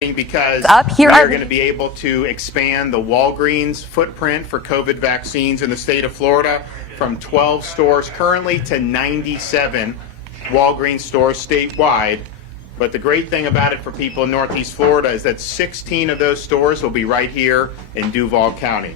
because we are going to be able to expand the Walgreens footprint for COVID vaccines in the state of Florida from 12 stores currently to 97 Walgreens stores statewide. But the great thing about it for people in Northeast Florida is that 16 of those stores will be right here in Duval County.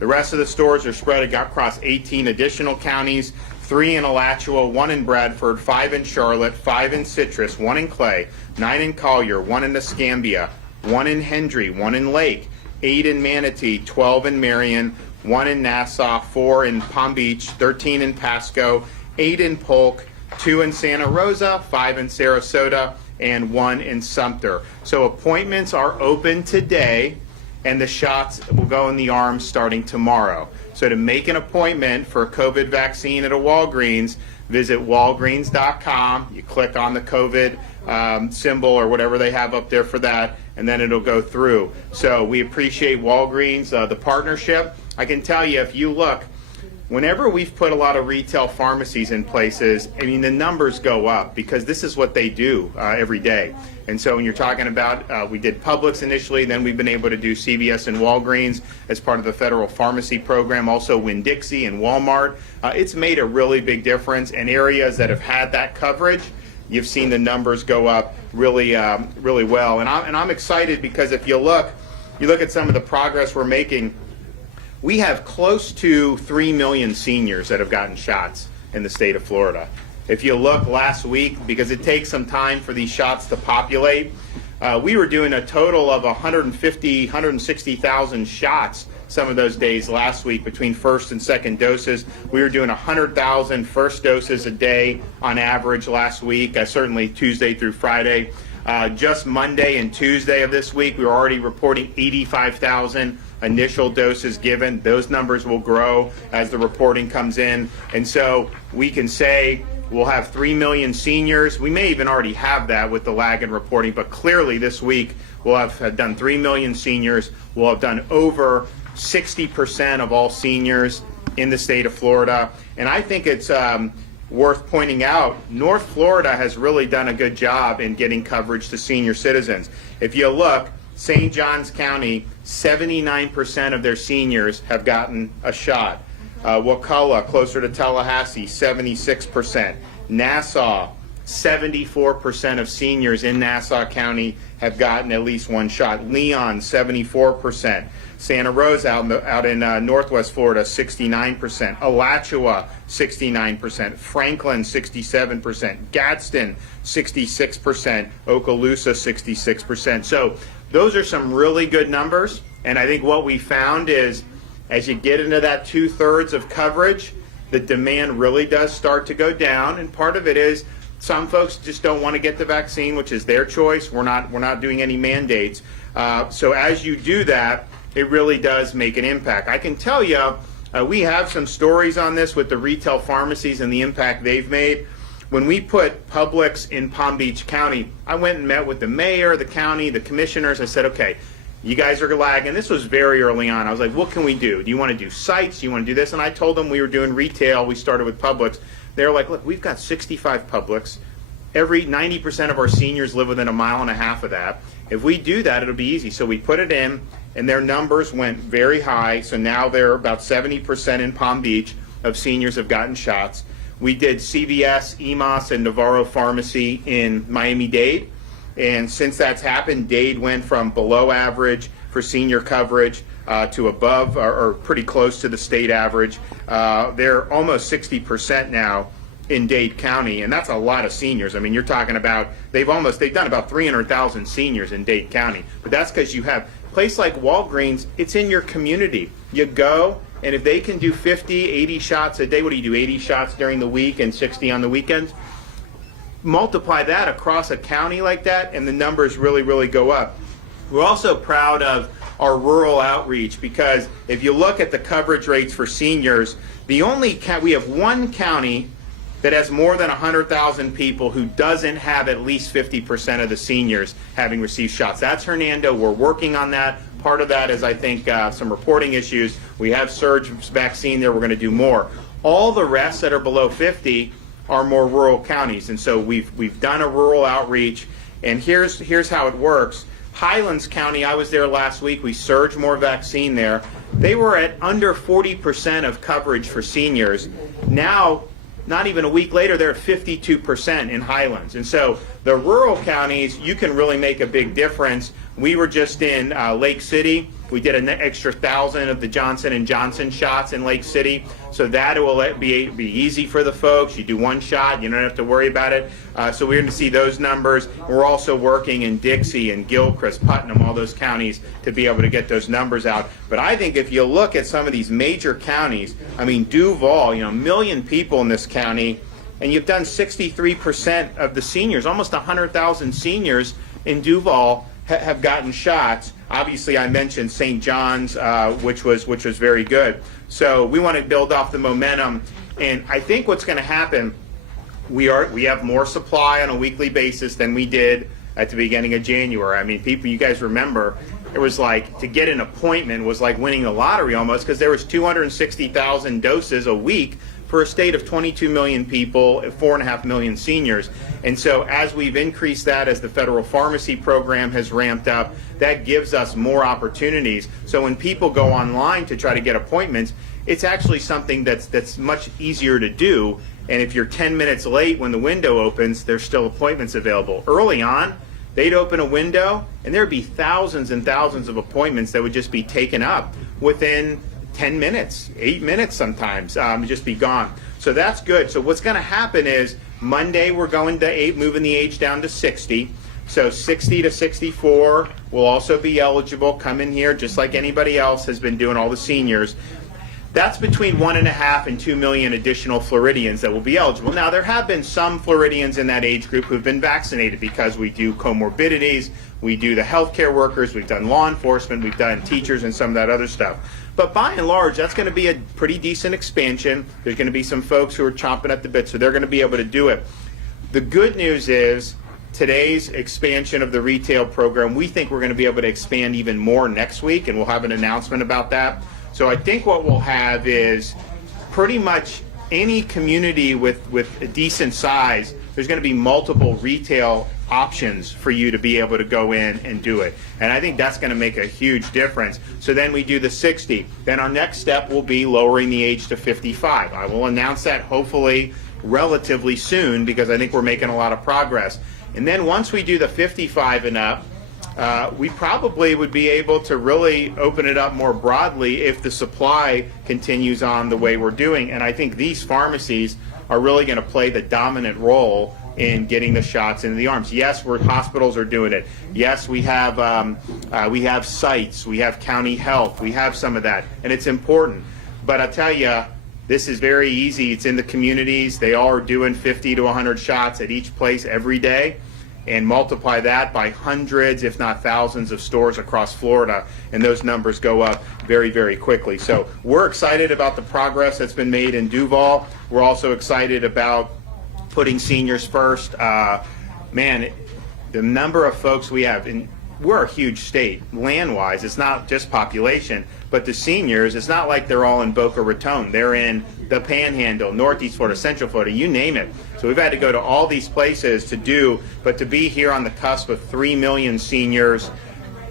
The rest of the stores are spread across 18 additional counties, 3 in Alachua, 1 in Bradford, 5 in Charlotte, 5 in Citrus, 1 in Clay, 9 in Collier, 1 in Escambia, 1 in Hendry, 1 in Lake, 8 in Manatee, 12 in Marion, 1 in Nassau, 4 in Palm Beach, 13 in Pasco, 8 in Polk, 2 in Santa Rosa, 5 in Sarasota, and 1 in Sumter. So appointments are open today, and the shots will go in the arms starting tomorrow. So to make an appointment for a COVID vaccine at a Walgreens, visit walgreens.com. You click on the COVID symbol or whatever they have up there for that, and then it'll go through. So we appreciate Walgreens, the partnership. I can tell you, if you look, whenever we've put a lot of retail pharmacies in places, I mean, the numbers go up because this is what they do every day. And so when you're talking about, we did Publix initially, then we've been able to do CVS and Walgreens as part of the federal pharmacy program, also Winn-Dixie and Walmart. It's made a really big difference in areas that have had that coverage. You've seen the numbers go up really, really well. And I'm excited because if you look at some of the progress we're making. We have close to 3 million seniors that have gotten shots in the state of Florida. If you look last week, because it takes some time for these shots to populate, we were doing a total of 160,000 shots some of those days last week between first and second doses. We were doing 100,000 first doses a day on average last week, certainly Tuesday through Friday. Just Monday and Tuesday of this week, we were already reporting 85,000 initial doses given. Those numbers will grow as the reporting comes in. And so we can say we'll have 3 million seniors. We may even already have that with the lag in reporting, but clearly this week we'll have done 3 million seniors. We'll have done over 60% of all seniors in the state of Florida. And I think it's worth pointing out, North Florida has really done a good job in getting coverage to senior citizens. If you look, St. Johns County, 79% of their seniors have gotten a shot. Wakulla, closer to Tallahassee, 76%. Nassau, 74% of seniors in Nassau County have gotten at least one shot. Leon, 74%. Santa Rosa out in Northwest Florida, 69%. Alachua, 69%. Franklin, 67%. Gadsden, 66%. Okaloosa, 66%. So those are some really good numbers. And I think what we found is as you get into that 2/3 of coverage, the demand really does start to go down. And part of it is some folks just don't want to get the vaccine, which is their choice. We're not doing any mandates. So as you do that, it really does make an impact. I can tell you, we have some stories on this with the retail pharmacies and the impact they've made. When we put Publix in Palm Beach County, I went and met with the mayor, the county, the commissioners. I said, okay, you guys are lagging. This was very early on. I was like, what can we do? Do you want to do sites? Do you want to do this? And I told them we were doing retail. We started with Publix. They were like, look, we've got 65 Publix. 90% of our seniors live within a mile and a half of that. If we do that, it'll be easy. So we put it in, and their numbers went very high. So now they're about 70% in Palm Beach of seniors have gotten shots. We did CVS, EMOS, and Navarro Pharmacy in Miami-Dade. And since that's happened, Dade went from below average for senior coverage to above or pretty close to the state average. They're almost 60% now in Dade County, and that's a lot of seniors. I mean, you're talking about they've done about 300,000 seniors in Dade County. But that's because you have a place like Walgreens, it's in your community. You go, and if they can do 50, 80 shots a day, what do you do, 80 shots during the week and 60 on the weekends? Multiply that across a county like that, and the numbers really, really go up. We're also proud of our rural outreach because if you look at the coverage rates for seniors, we have one county that has more than 100,000 people who doesn't have at least 50% of the seniors having received shots. That's Hernando. We're working on that. Part of that is, I think, some reporting issues. We have surge vaccine there. We're going to do more. All the rest that are below 50 are more rural counties, and so we've done a rural outreach. And here's how it works. Highlands County, I was there last week, we surged more vaccine there. They were at under 40% of coverage for seniors. Now, not even a week later, they're at 52% in Highlands. And so the rural counties, you can really make a big difference. We were just in Lake City. We did an extra 1,000 of the Johnson & Johnson shots in Lake City. So that will be easy for the folks. You do one shot, you don't have to worry about it. So we're going to see those numbers. We're also working in Dixie and Gilchrist, Putnam, all those counties to be able to get those numbers out. But I think if you look at some of these major counties, I mean, Duval, 1 million people in this county, and you've done 63% of the seniors, almost 100,000 seniors in Duval have gotten shots. Obviously, I mentioned St. John's, which was very good. So we want to build off the momentum, and I think what's going to happen, we have more supply on a weekly basis than we did at the beginning of January. I mean, people, you guys remember, it was like to get an appointment was like winning the lottery almost, because there was 260,000 doses a week for a state of 22 million people, 4.5 million seniors. And so as we've increased that, as the federal pharmacy program has ramped up, that gives us more opportunities. So when people go online to try to get appointments, it's actually something that's much easier to do. And if you're 10 minutes late when the window opens, there's still appointments available. Early on, they'd open a window and there'd be thousands and thousands of appointments that would just be taken up within 10 minutes, 8 minutes sometimes, just be gone. So that's good. So what's going to happen is Monday we're going to moving the age down to 60. So 60 to 64 will also be eligible. Come in here just like anybody else has been doing, all the seniors. That's between 1.5 and 2 million additional Floridians that will be eligible. Now, there have been some Floridians in that age group who've been vaccinated because we do comorbidities, we do the healthcare workers, we've done law enforcement, we've done teachers and some of that other stuff. But by and large, that's going to be a pretty decent expansion. There's going to be some folks who are chomping at the bit, so they're going to be able to do it. The good news is today's expansion of the retail program, we think we're going to be able to expand even more next week, and we'll have an announcement about that. So I think what we'll have is pretty much any community with a decent size, there's going to be multiple retail options for you to be able to go in and do it. And I think that's going to make a huge difference. So then we do the 60. Then our next step will be lowering the age to 55. I will announce that hopefully relatively soon because I think we're making a lot of progress. And then once we do the 55 and up, we probably would be able to really open it up more broadly if the supply continues on the way we're doing. And I think these pharmacies are really going to play the dominant role in getting the shots into the arms. Yes, hospitals are doing it. Yes, we have sites, we have county health, we have some of that, and it's important. But I tell you, this is very easy. It's in the communities. They all are doing 50 to 100 shots at each place every day. And multiply that by hundreds, if not thousands, of stores across Florida, and those numbers go up very, very quickly. So we're excited about the progress that's been made in Duval. We're also excited about putting seniors first. Man, the number of folks we have, and we're a huge state, land-wise. It's not just population, but the seniors, it's not like they're all in Boca Raton. They're in the Panhandle, Northeast Florida, Central Florida, you name it. So we've had to go to all these places to do, but to be here on the cusp of 3 million seniors,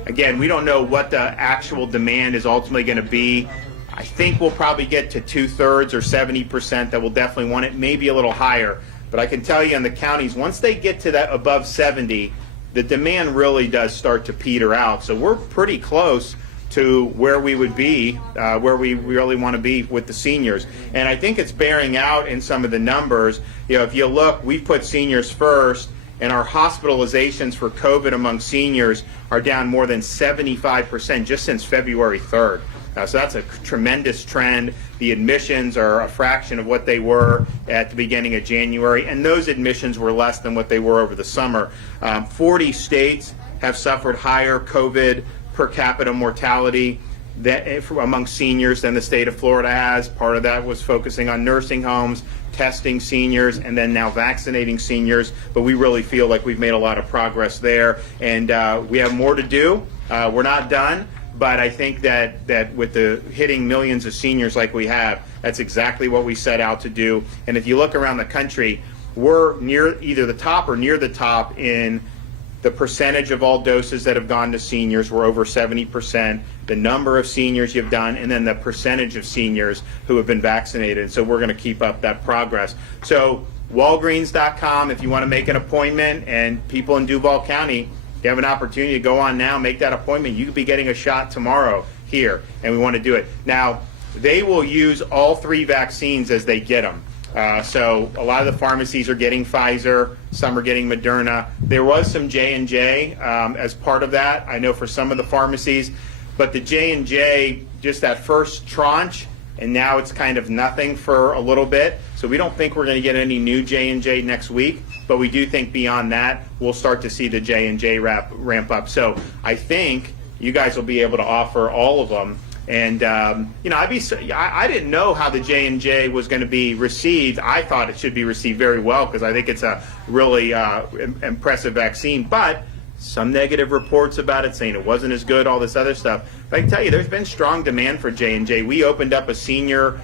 again, we don't know what the actual demand is ultimately going to be. I think we'll probably get to 2/3 or 70% that will definitely want it, maybe a little higher. But I can tell you in the counties, once they get to that above 70, the demand really does start to peter out. So we're pretty close to where we would be, where we really want to be with the seniors. And I think it's bearing out in some of the numbers. You know, if you look, we put seniors first, and our hospitalizations for COVID among seniors are down more than 75% just since February 3rd. So that's a tremendous trend. The admissions are a fraction of what they were at the beginning of January, and those admissions were less than what they were over the summer. 40 states have suffered higher COVID per capita mortality among seniors than the state of Florida has. Part of that was focusing on nursing homes, testing seniors, and then now vaccinating seniors. But we really feel like we've made a lot of progress there, and we have more to do. We're not done. But I think that with the hitting millions of seniors like we have, that's exactly what we set out to do. And if you look around the country, we're near either the top or near the top in the percentage of all doses that have gone to seniors. We're over 70%, the number of seniors you've done, and then the percentage of seniors who have been vaccinated. So we're going to keep up that progress. So Walgreens.com, if you want to make an appointment, and people in Duval County, you have an opportunity to go on now, make that appointment. You could be getting a shot tomorrow here, and we want to do it. Now, they will use all 3 vaccines as they get them. So a lot of the pharmacies are getting Pfizer, some are getting Moderna. There was some J&J as part of that, I know, for some of the pharmacies, but the J&J, just that first tranche, and now it's kind of nothing for a little bit. So we don't think we're going to get any new J&J next week, but we do think beyond that, we'll start to see the J&J ramp up. So I think you guys will be able to offer all of them. And I didn't know how the J&J was going to be received. I thought it should be received very well because I think it's a really impressive vaccine. But some negative reports about it saying it wasn't as good, all this other stuff. But I can tell you, there's been strong demand for J&J. We opened up a senior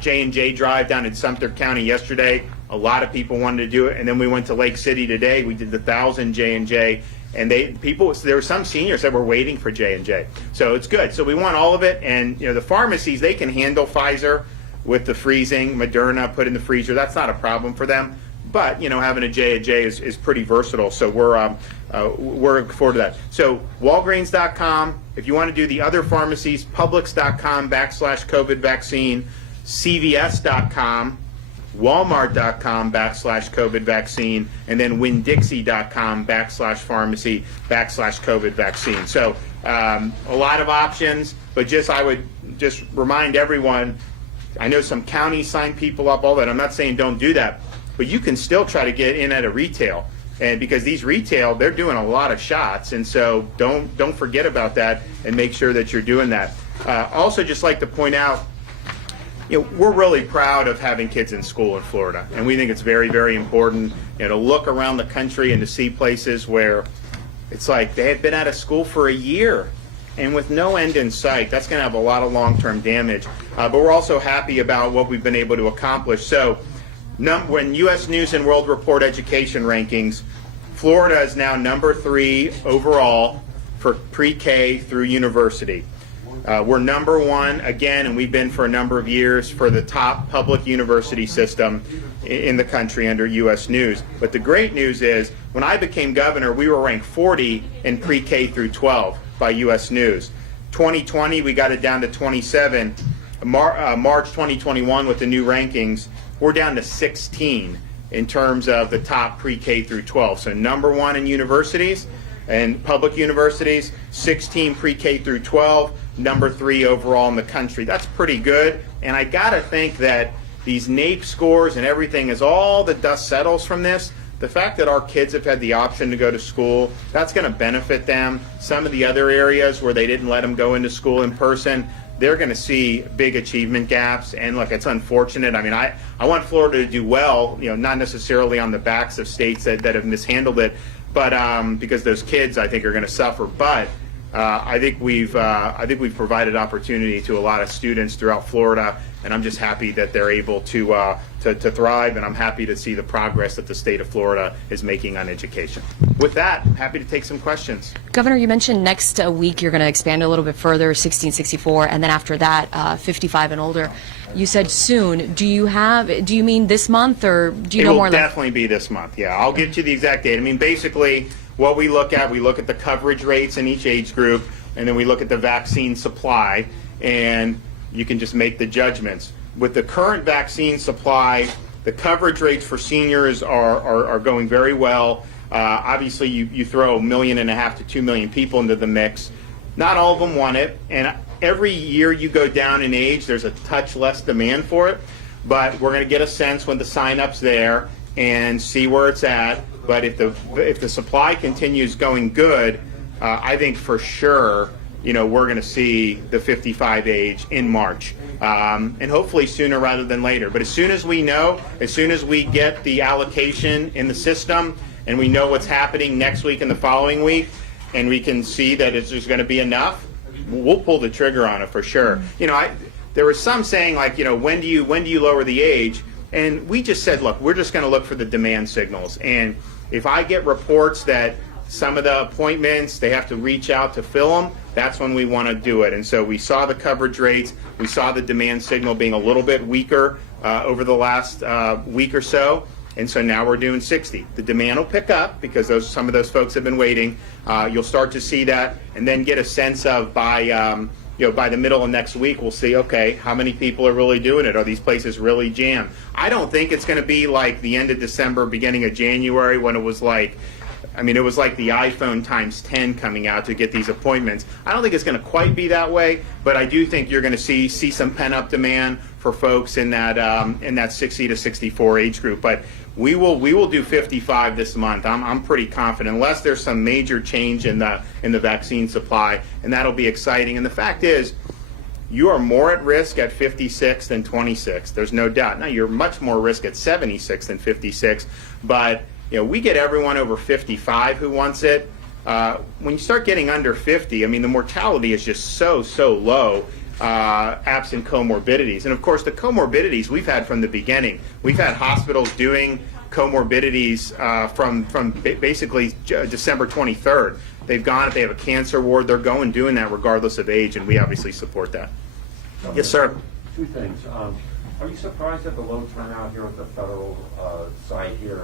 J&J drive down in Sumter County yesterday. A lot of people wanted to do it, and then we went to Lake City today. We did the 1,000 J&J. And there were some seniors that were waiting for J&J. So it's good. So we want all of it. And the pharmacies, they can handle Pfizer with the freezing, Moderna put in the freezer. That's not a problem for them. But having a J&J is pretty versatile. So we're looking forward to that. So Walgreens.com. If you want to do the other pharmacies, Publix.com/COVID vaccine, CVS.com. Walmart.com/COVID vaccine, and then Winn-Dixie.com/pharmacy/COVID vaccine. So a lot of options, but I would just remind everyone, I know some counties sign people up, all that. I'm not saying don't do that, but you can still try to get in at a retail. And because these retail, they're doing a lot of shots, and so don't forget about that and make sure that you're doing that. Also, just like to point out, we're really proud of having kids in school in Florida, and we think it's very, very important to look around the country and to see places where it's like they had been out of school for a year and with no end in sight. That's going to have a lot of long-term damage. But we're also happy about what we've been able to accomplish. So when U.S. News and World Report education rankings, Florida is now number 3 overall for pre-K through university. We're number 1 again, and we've been for a number of years, for the top public university system in the country under U.S. News. But the great news is, when I became governor, we were ranked 40 in pre-K through 12 by U.S. News. 2020, we got it down to 27. March 2021, with the new rankings, we're down to 16 in terms of the top pre-K through 12. So number 1 in universities and public universities, 16 pre-K through 12, number 3 overall in the country. That's pretty good. And I gotta think that these NAEP scores and everything, as all the dust settles from this, the fact that our kids have had the option to go to school, that's going to benefit them. Some of the other areas where they didn't let them go into school in person, they're going to see big achievement gaps. And look, it's unfortunate. I mean, I want Florida to do well, not necessarily on the backs of states that have mishandled it, but because those kids, I think, are going to suffer. But I think we've provided opportunity to a lot of students throughout Florida, and I'm just happy that they're able to thrive, and I'm happy to see the progress that the state of Florida is making on education. With that, I'm happy to take some questions. Governor, you mentioned next week you're going to expand a little bit further, 1664, and then after that, 55 and older. You said soon. Do you mean this month, or do you know more? It will definitely be this month. Yeah, I'll get you the exact date. I mean, basically, what we look at the coverage rates in each age group, and then we look at the vaccine supply, and you can just make the judgments. With the current vaccine supply, the coverage rates for seniors are going very well. Obviously, you throw 1.5 million to 2 million people into the mix. Not all of them want it, and every year you go down in age, there's a touch less demand for it. But we're going to get a sense when the sign-up's there and see where it's at. But if the supply continues going good, I think for sure, we're going to see the 55 age in March, and hopefully sooner rather than later. But as soon as we know, as soon as we get the allocation in the system, and we know what's happening next week and the following week, and we can see that there's going to be enough, we'll pull the trigger on it for sure. There was some saying like, when do you lower the age? And we just said, look, we're just going to look for the demand signals. And if I get reports that some of the appointments, they have to reach out to fill them. That's when we want to do it. And so we saw the coverage rates. We saw the demand signal being a little bit weaker over the last week or so. And so now we're doing 60. The demand will pick up because some of those folks have been waiting. You'll start to see that and then get a sense of by the middle of next week, we'll see, okay, how many people are really doing it? Are these places really jammed? I don't think it's going to be like the end of December, beginning of January when it was like, it was like the iPhone times 10 coming out to get these appointments. I don't think it's going to quite be that way, but I do think you're going to see some pent-up demand for folks in that 60 to 64 age group. But we will do 55 this month. I'm pretty confident, unless there's some major change in the vaccine supply, and that'll be exciting. And the fact is, you are more at risk at 56 than 26. There's no doubt. Now, you're much more risk at 76 than 56, but we get everyone over 55 who wants it. When you start getting under 50, the mortality is just so low, absent comorbidities. And of course, the comorbidities we've had from the beginning. We've had hospitals doing comorbidities from basically December 23rd. They've gone, if they have a cancer ward, they're going doing that regardless of age, and we obviously support that. Yes, sir. Two things. Are you surprised at the low turnout here at the federal site here?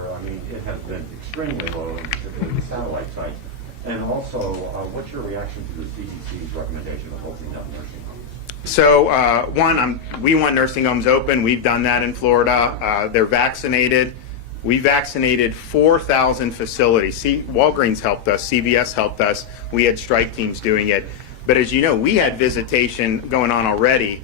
It has been extremely low, and particularly the satellite sites. And also, what's your reaction to the CDC's recommendation of opening up nursing homes? So, we want nursing homes open. We've done that in Florida. They're vaccinated. We vaccinated 4,000 facilities. Walgreens helped us. CVS helped us. We had strike teams doing it. But as you know, we had visitation going on already.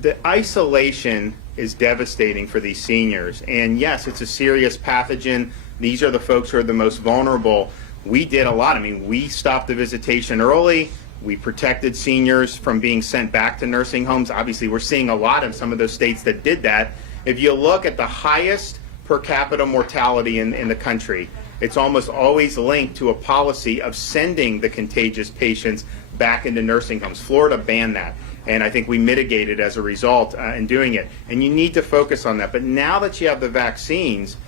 The isolation is devastating for these seniors. And yes, it's a serious pathogen. These are the folks who are the most vulnerable. We did a lot. We stopped the visitation early. We protected seniors from being sent back to nursing homes. Obviously, we're seeing a lot of some of those states that did that. If you look at the highest per capita mortality in the country, it's almost always linked to a policy of sending the contagious patients back into nursing homes. Florida banned that. And I think we mitigated as a result in doing it. And you need to focus on that. But now that you have the vaccines,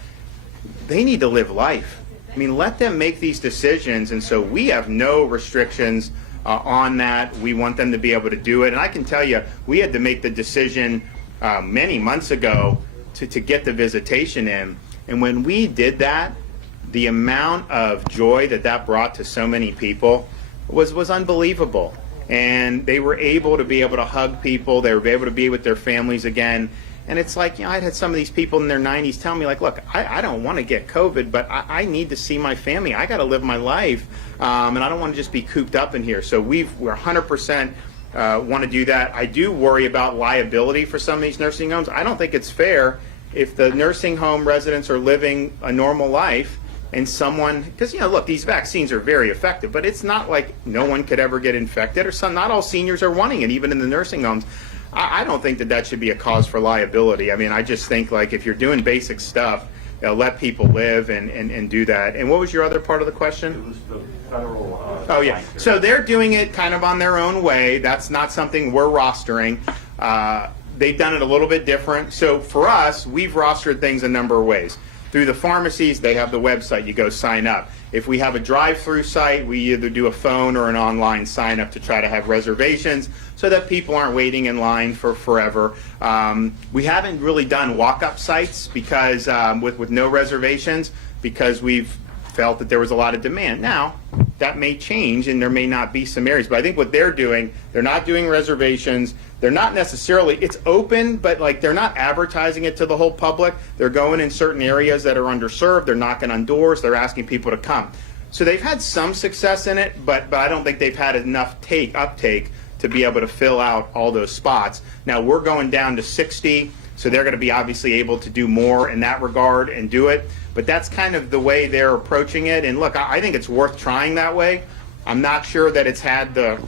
they need to live life. Let them make these decisions. And so we have no restrictions on that. We want them to be able to do it. And I can tell you, we had to make the decision many months ago to get the visitation in. And when we did that, the amount of joy that brought to so many people was unbelievable. And they were able to hug people. They were able to be with their families again. And it's like, I'd had some of these people in their 90s tell me, look, I don't want to get COVID, but I need to see my family. I got to live my life, and I don't want to just be cooped up in here. So we're 100% want to do that. I do worry about liability for some of these nursing homes. I don't think it's fair if the nursing home residents are living a normal life and someone, because look, these vaccines are very effective, but it's not like no one could ever get infected, or not all seniors are wanting it, even in the nursing homes. I don't think that should be a cause for liability. I just think if you're doing basic stuff, let people live and do that. And what was your other part of the question? It was the federal. Oh yeah. So they're doing it kind of on their own way. That's not something we're rostering. They've done it a little bit different. So for us, we've rostered things a number of ways. Through the pharmacies, they have the website. You go sign up. If we have a drive-through site, we either do a phone or an online sign-up to try to have reservations so that people aren't waiting in line for forever. We haven't really done walk-up sites because with no reservations, because we've felt that there was a lot of demand. Now, that may change and there may not be some areas, but I think what they're doing, they're not doing reservations. They're not necessarily, it's open, but they're not advertising it to the whole public. They're going in certain areas that are underserved. They're knocking on doors. They're asking people to come. So they've had some success in it, but I don't think they've had enough uptake to be able to fill out all those spots. Now we're going down to 60, so they're going to be obviously able to do more in that regard and do it. But that's kind of the way they're approaching it. And look, I think it's worth trying that way. I'm not sure that it's had the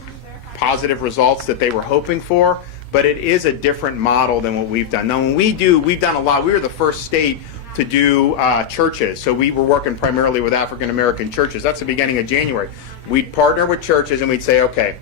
positive results that they were hoping for, but it is a different model than what we've done. Now, we've done a lot. We were the first state to do churches, so we were working primarily with African American churches. That's the beginning of January. We'd partner with churches and we'd say, okay,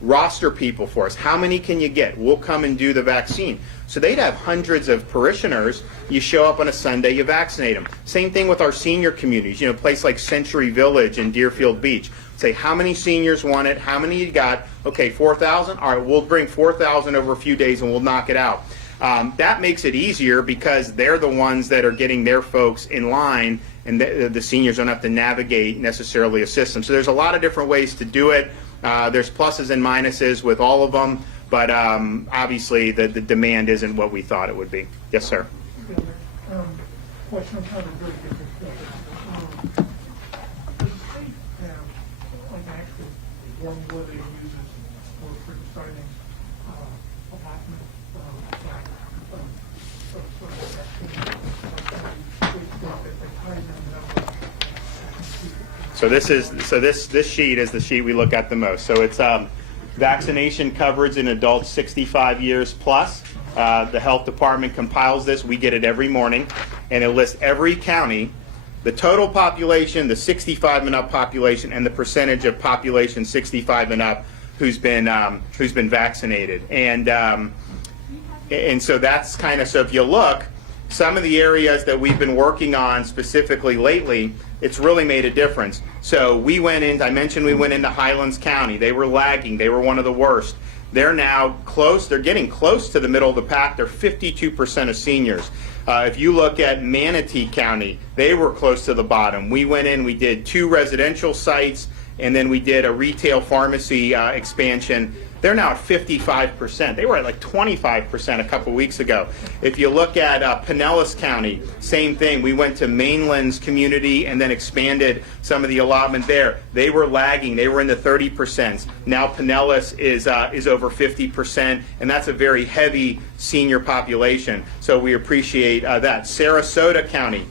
roster people for us. How many can you get? We'll come and do the vaccine. So they'd have hundreds of parishioners. You show up on a Sunday, you vaccinate them. Same thing with our senior communities. A place like Century Village and Deerfield Beach. Say, how many seniors want it? How many you got? Okay, 4,000? All right, we'll bring 4,000 over a few days and we'll knock it out. That makes it easier because they're the ones that are getting their folks in line, and the seniors don't have to navigate necessarily a system. So there's a lot of different ways to do it. There's pluses and minuses with all of them, but obviously the demand isn't what we thought it would be. Yes, sir. Question on kind of a very different subject. Does the state have, like, actually one where they use it for deciding allotment So this sheet is the sheet we look at the most. So it's vaccination coverage in adults 65 years plus. The health department compiles this. We get it every morning, and it lists every county, the total population, the 65 and up population, and the percentage of population 65 and up who's been vaccinated. And so that's kind of, so if you look, some of the areas that we've been working on specifically lately, it's really made a difference. So we went in, I mentioned we went into Highlands County. They were lagging. They were one of the worst. They're now close. They're getting close to the middle of the pack. They're 52% of seniors. If you look at Manatee County, they were close to the bottom. We went in, we did 2 residential sites, and then we did a retail pharmacy expansion. They're now at 55%. They were at like 25% a couple weeks ago. If you look at Pinellas County, same thing. We went to Mainland's community and then expanded some of the allotment there. They were lagging. They were in the 30%. Now Pinellas is over 50%, and that's a very heavy senior population. So we appreciate that. Sarasota County.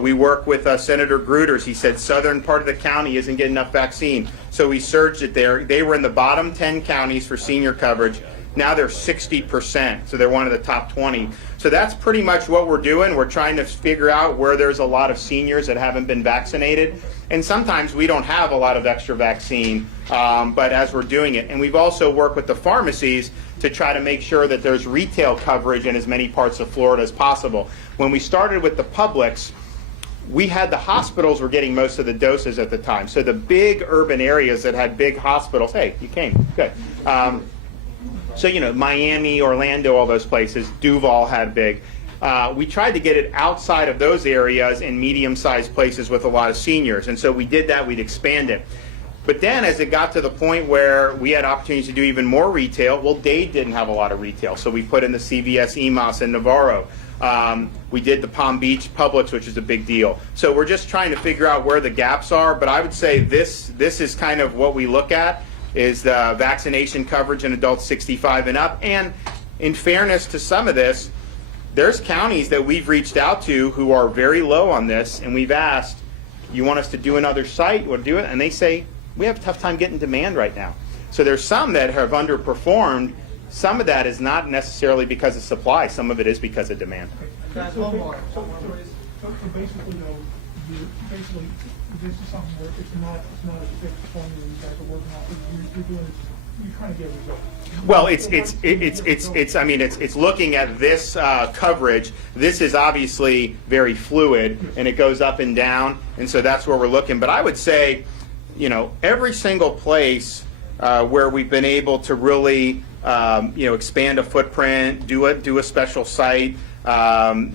We work with Senator Gruters. He said southern part of the county isn't getting enough vaccine. So we surged it there. They were in the bottom 10 counties for senior coverage. Now they're 60%, so they're one of the top 20. So that's pretty much what we're doing. We're trying to figure out where there's a lot of seniors that haven't been vaccinated. And sometimes we don't have a lot of extra vaccine, but as we're doing it. And we've also worked with the pharmacies to try to make sure that there's retail coverage in as many parts of Florida as possible. When we started with the Publix, we had the hospitals were getting most of the doses at the time. So the big urban areas that had big hospitals, hey, you came, good. So, Miami, Orlando, all those places, Duval had big. We tried to get it outside of those areas in medium-sized places with a lot of seniors. And so we did that, we'd expand it. But then as it got to the point where we had opportunities to do even more retail, well, Dade didn't have a lot of retail. So we put in the CVS EMOS in Navarro. We did the Palm Beach Publix, which is a big deal. So we're just trying to figure out where the gaps are. But I would say this is kind of what we look at, is the vaccination coverage in adults 65 and up. And in fairness to some of this, there's counties that we've reached out to who are very low on this, and we've asked, you want us to do another site or do it? And they say, we have a tough time getting demand right now. So there's some that have underperformed. Some of that is not necessarily because of supply. Some of it is because of demand. So basically, though, basically, this is something where it's not a fixed formula you guys are working on. You're trying to get results. Well, it's looking at this coverage. This is obviously very fluid, and it goes up and down, and so that's where we're looking. But I would say, every single place where we've been able to really, expand a footprint, do a special site,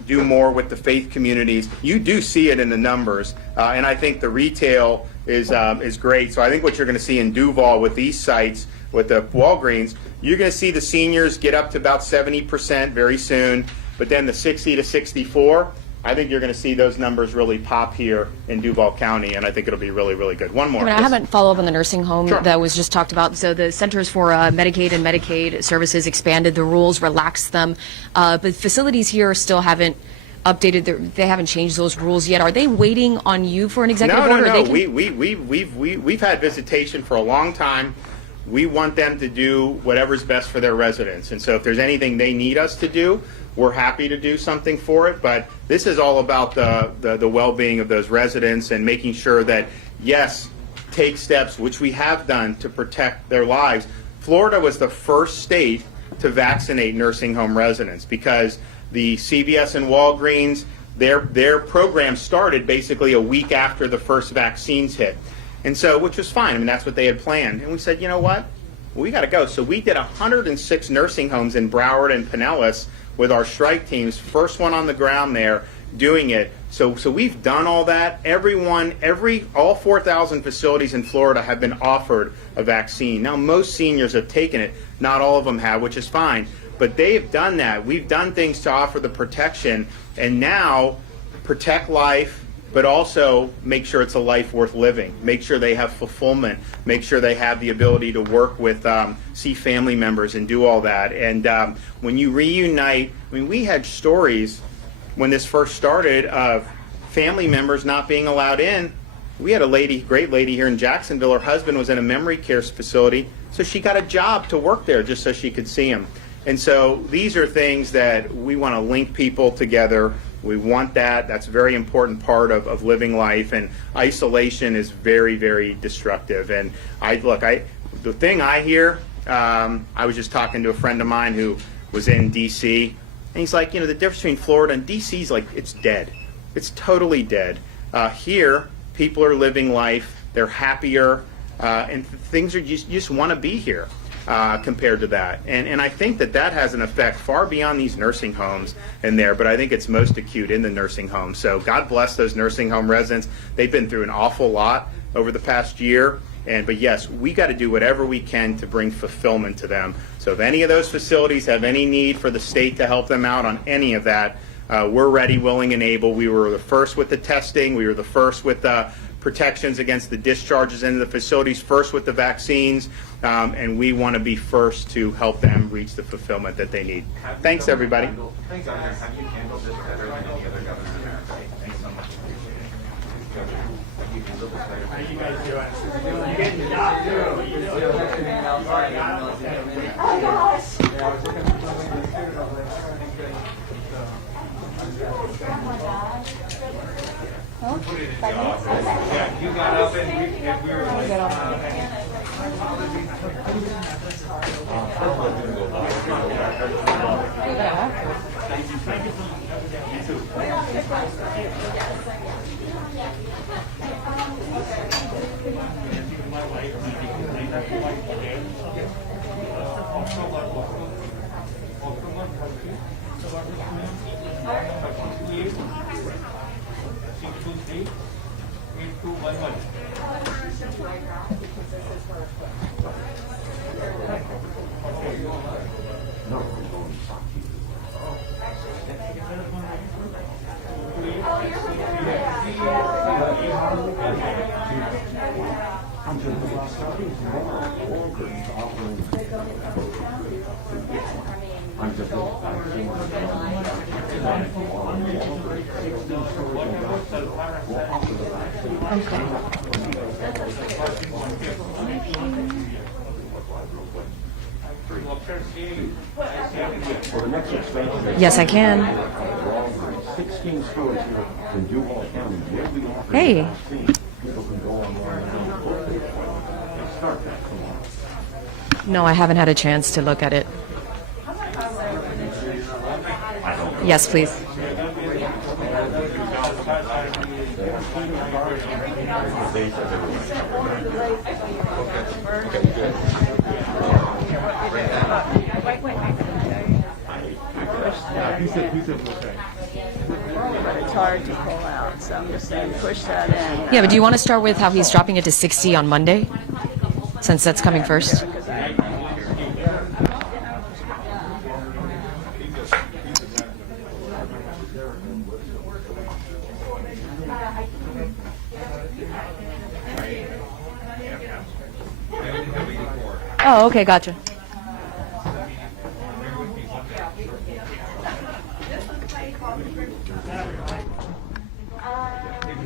do more with the faith communities. You do see it in the numbers, and I think the retail is great. So I think what you're going to see in Duval with these sites, with the Walgreens, you're going to see the seniors get up to about 70% very soon, but then the 60 to 64, I think you're going to see those numbers really pop here in Duval County, and I think it'll be really, really good. One more. I haven't followed up on the nursing home Sure. that was just talked about. So the Centers for Medicaid and Medicaid Services expanded the rules, relaxed them, but facilities here still haven't updated. They haven't changed those rules yet. Are they waiting on you for an executive order? No. They can... We've had visitation for a long time. We want them to do whatever's best for their residents, and so if there's anything they need us to do, we're happy to do something for it. But this is all about the well-being of those residents and making sure that, yes, take steps, which we have done, to protect their lives. Florida was the first state to vaccinate nursing home residents because the CVS and Walgreens, their program started basically a week after the first vaccines hit. And so, which was fine. I mean, that's what they had planned. And we said, you know what? We got to go. So we did 106 nursing homes in Broward and Pinellas with our strike teams, first one on the ground there doing it. So we've done all that. All 4,000 facilities in Florida have been offered a vaccine. Now, most seniors have taken it. Not all of them have, which is fine. But they've done that. We've done things to offer the protection, and now protect life, but also make sure it's a life worth living. Make sure they have fulfillment. Make sure they have the ability to work with, see family members and do all that. And when you reunite, I mean, we had stories when this first started of family members not being allowed in. We had a great lady here in Jacksonville. Her husband was in a memory care facility, so she got a job to work there just so she could see him. And so these are things that we want to link people together. We want that. That's a very important part of living life. And isolation is very, very destructive. And the thing I hear, I was just talking to a friend of mine who was in D.C., and he's like, the difference between Florida and D.C. is like, it's dead. It's totally dead. Here, people are living life. They're happier. And things are you just want to be here. Compared to that. And I think that has an effect far beyond these nursing homes in there, but I think it's most acute in the nursing homes. So God bless those nursing home residents. They've been through an awful lot over the past year, but yes, we got to do whatever we can to bring fulfillment to them. So if any of those facilities have any need for the state to help them out on any of that, we're ready, willing, and able. We were the first with the testing. We were the first with the protections against the discharges into the facilities, first with the vaccines, and we want to be first to help them reach the fulfillment that they need. Thanks, everybody. Thanks, Governor. Have you handled this better than any other governor in America? Thanks so much. Governor, have you handled this better? How you guys doing? You getting the job, too. Oh, gosh. Yeah, you got up and we were like, Yes, I can. 16 stores here in Duval County. Where we offer Hey. vaccine, people can go online and book it. Start that tomorrow. No, I haven't had a chance to look at it. Yes, please. But it's hard to pull out, so I'm just saying push that in. Yeah, but do you want to start with how he's dropping it to 60 on Monday? Since that's coming first. Oh, okay, gotcha.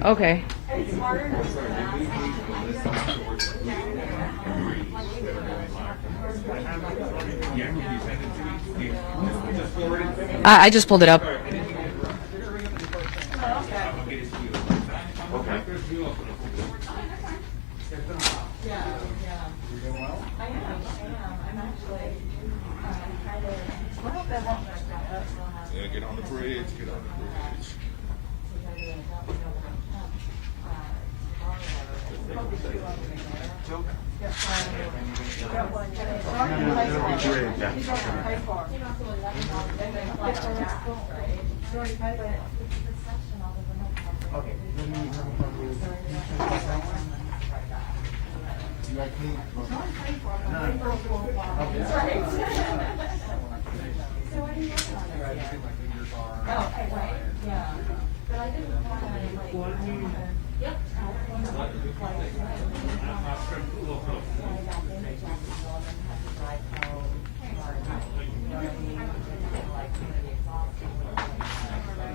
Okay. I just pulled it up. Yeah, get on the bridge, get on the bridge.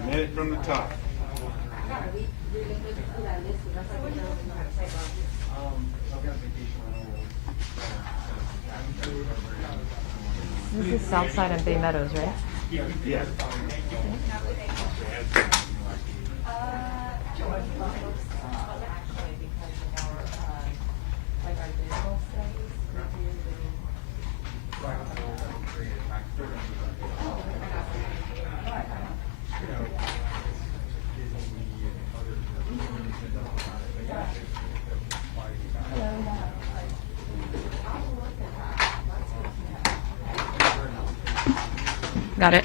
Minute from the top. This is Southside and Bay Meadows, right? Yeah. Got it.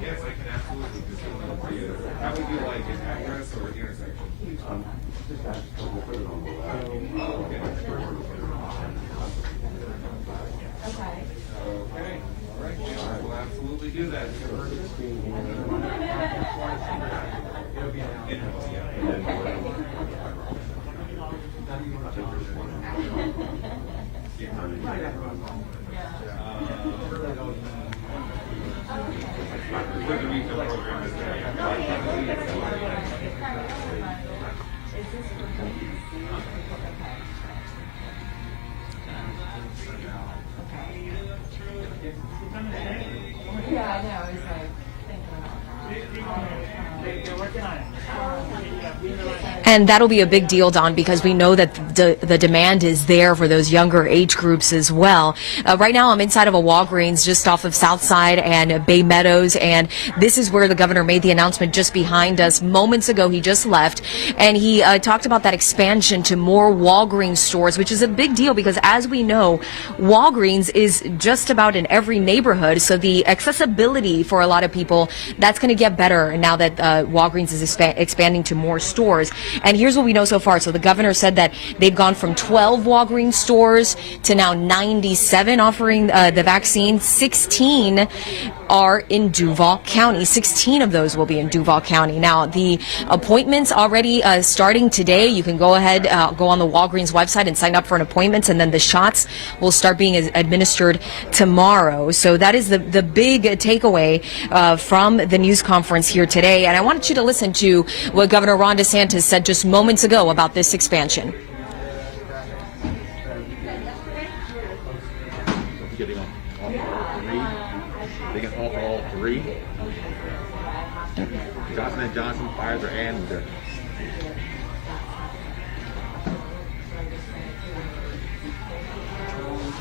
Yes, I can absolutely do something. How would you like it, address or intersection? Okay, all right, yeah, I will absolutely do that. And that'll be a big deal, Don, because we know that the demand is there for those younger age groups as well. Right now, I'm inside of a Walgreens just off of Southside and Bay Meadows, and this is where the governor made the announcement just behind us. Moments ago, he just left, and he talked about that expansion to more Walgreens stores, which is a big deal because, as we know, Walgreens is just about in every neighborhood, so the accessibility for a lot of people, that's going to get better now that Walgreens is expanding to more stores. And here's what we know so far. So the governor said that they've gone from 12 Walgreens stores to now 97 offering the vaccine. 16 are in Duval County. 16 of those will be in Duval County. Now, the appointments already starting today. You can go ahead, go on the Walgreens website and sign up for an appointment, and then the shots will start being administered tomorrow. So that is the big takeaway from the news conference here today. And I wanted you to listen to what Governor Ron DeSantis said just moments ago about this expansion. Getting on all three. They can offer all three. Johnson & Johnson, Pfizer, and Moderna.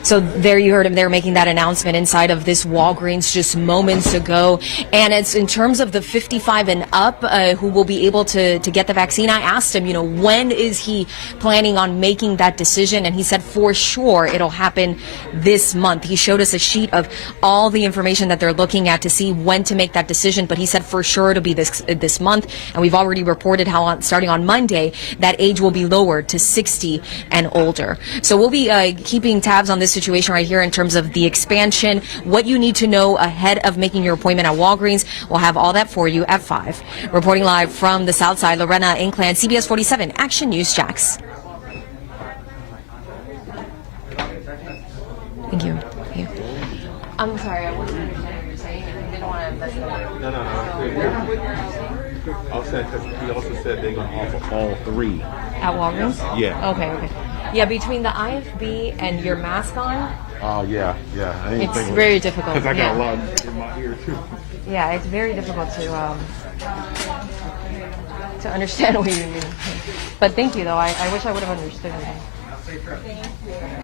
So there you heard him there making that announcement inside of this Walgreens just moments ago. And it's in terms of the 55 and up who will be able to get the vaccine. I asked him, when is he planning on making that decision? And he said for sure it'll happen this month. He showed us a sheet of all the information that they're looking at to see when to make that decision. But he said for sure it'll be this month. And we've already reported how starting on Monday, that age will be lowered to 60 and older. So we'll be keeping tabs on this situation right here in terms of the expansion, what you need to know ahead of making your appointment at Walgreens. We'll have all that for you at 5. Reporting live from the South Side, Lorena Inclan, CBS 47 Action News Jax. Thank you. Thank you. I'm sorry, I wasn't understanding what you're saying. I didn't want to mess it up. No. I was saying because he also said they're going to offer all three. At Walgreens? Yeah. Okay. Yeah, between the IFB and your mask on, Oh, yeah. I didn't it's think of very difficult. Because I got yeah. a lot in my ear, too. Yeah, it's very difficult to understand what you mean. But thank you, though. I wish I would have understood it.